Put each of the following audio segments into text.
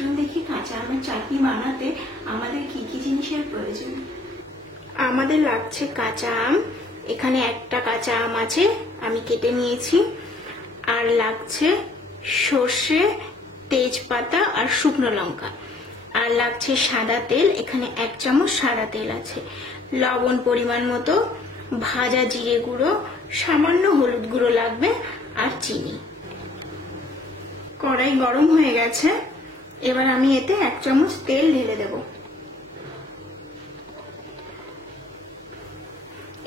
আসুন দেখি কাঁচা আমের চাটনি বানাতে আমাদের কি কি জিনিসের প্রয়োজন। আমাদের লাগছে কাঁচা আম, এখানে একটা কাঁচা আম আছে, আমি কেটে নিয়েছি। আর লাগছে সর্ষে, তেজপাতা আর শুকনো লঙ্কা। আর লাগছে সাদা তেল, এখানে 1 চামচ সাদা তেল আছে। লবণ পরিমাণ মতো, ভাজা জিরে গুঁড়ো, সামান্য হলুদ গুঁড়ো লাগবে আর চিনি। কড়াই গরম হয়ে গেছে, এবার আমি এতে 1 চামচ তেল ঢেলে দেব।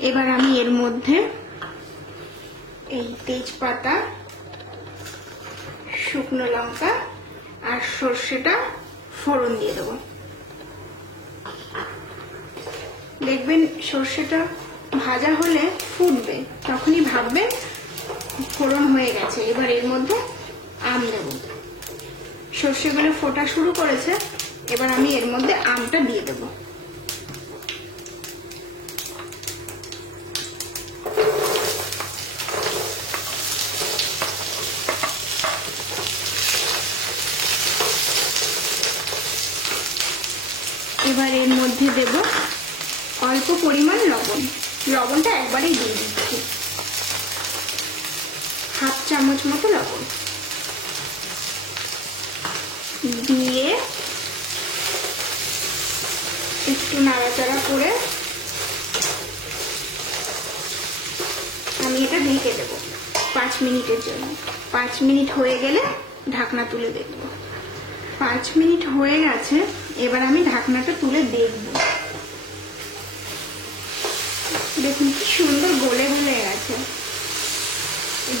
এবার আমি এর মধ্যে এই তেজপাতা, শুকনো লঙ্কা আর সর্ষেটা ফোড়ন দিয়ে দেবো। দেখবেন সর্ষেটা ভাজা হলে ফুটবে, তখনই ভাববেন ফোড়ন হয়ে গেছে। এবার এর মধ্যে আম দেব। সর্ষেগুলো ফোটা শুরু করেছে, এবার আমি এর মধ্যে আমটা দিয়ে দেব। এবার এর মধ্যে দেব অল্প পরিমাণ লবণ। লবণটা একবারেই দিয়ে দিচ্ছি, 1/2 চামচ মতো লবণ দিয়ে একটু নাড়াচাড়া করে আমি এটা ঢেকে দেব 5 মিনিটের জন্য। 5 মিনিট হয়ে গেলে ঢাকনা তুলে দেখব। 5 মিনিট হয়ে গেছে, এবার আমি ঢাকনাটা তুলে দেখব। দেখুন কি সুন্দর গলে গলে গেছে,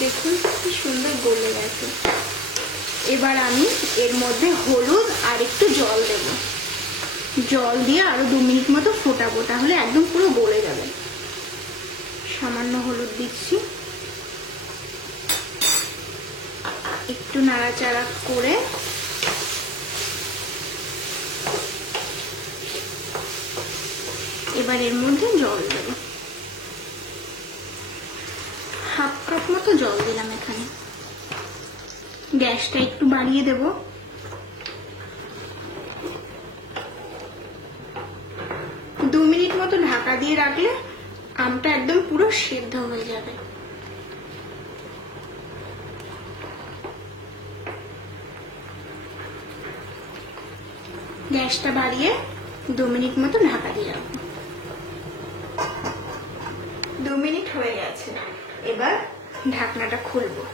দেখুন কি সুন্দর গলে গেছে। এবার আমি এর মধ্যে হলুদ আর একটু জল দেব। জল দিয়ে আরো 2 মিনিট মতো ফোটাবো, তাহলে একদম পুরো গলে যাবে। সামান্য হলুদ দিচ্ছি, একটু নাড়াচাড়া করে এবার এর মধ্যে জল দেব। 1/2 কাপ মতো জল দিলাম এখানে। গ্যাসটা একটু বাড়িয়ে দেব। 2 মিনিট মতো ঢাকা দিয়ে রাখলে আমটা একদম পুরো সিদ্ধ হয়ে যাবে। গ্যাসটা বাড়িয়ে 2 মিনিট মতো ঢাকা দিয়ে রাখবো। 2 মিনিট হয়ে গেছে, এবার ঢাকনাটা খুলবো।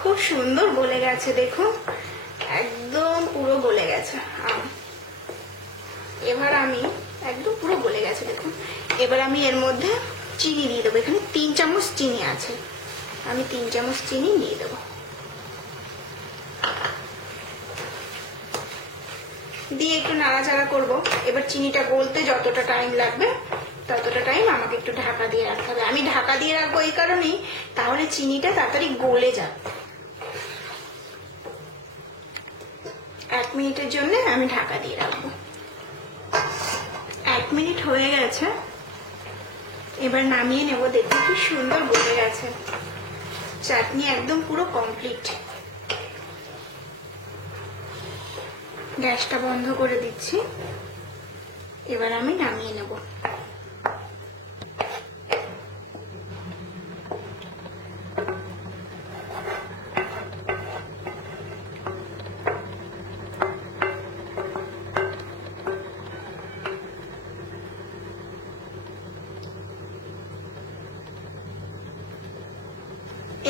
খুব সুন্দর গলে গেছে, দেখুন একদম পুরো গলে গেছে আম। এবার আমি একদম পুরো গলে গেছে দেখুন। এবার আমি এর মধ্যে চিনি দিয়ে দেবো। এখানে 3 চামচ চিনি আছে, আমি 3 চামচ চিনি দিয়ে দেবো। দিয়ে একটু নাড়াচাড়া করব। এবার চিনিটা গলতে যতটা টাইম লাগবে ততটা টাইম আমাকে একটু ঢাকা দিয়ে রাখতে হবে। আমি ঢাকা দিয়ে রাখবো এই কারণেই, তাহলে চিনিটা তাড়াতাড়ি গলে যাবে। 1 মিনিটের জন্য আমি ঢাকা দিয়ে রাখবো। 1 মিনিট হয়ে গেছে, এবার নামিয়ে নেব। দেখতে কি সুন্দর গলে গেছে, চাটনি একদম পুরো কমপ্লিট। গ্যাসটা বন্ধ করে দিচ্ছি, এবার আমি নামিয়ে নেব।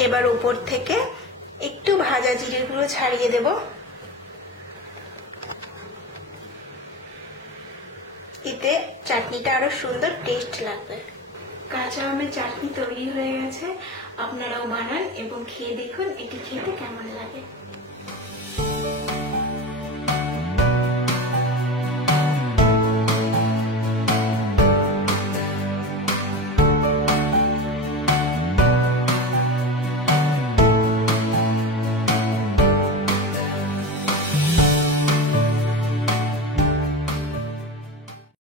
এবার উপর থেকে একটু ভাজা জিরে গুঁড়ো ছাড়িয়ে দেব। এতে চাটনিটা আরো সুন্দর টেস্ট লাগবে। কাঁচা আমের চাটনি তৈরি হয়ে গেছে, আপনারাও বানান এবং খেয়ে দেখুন এটি খেতে কেমন লাগে।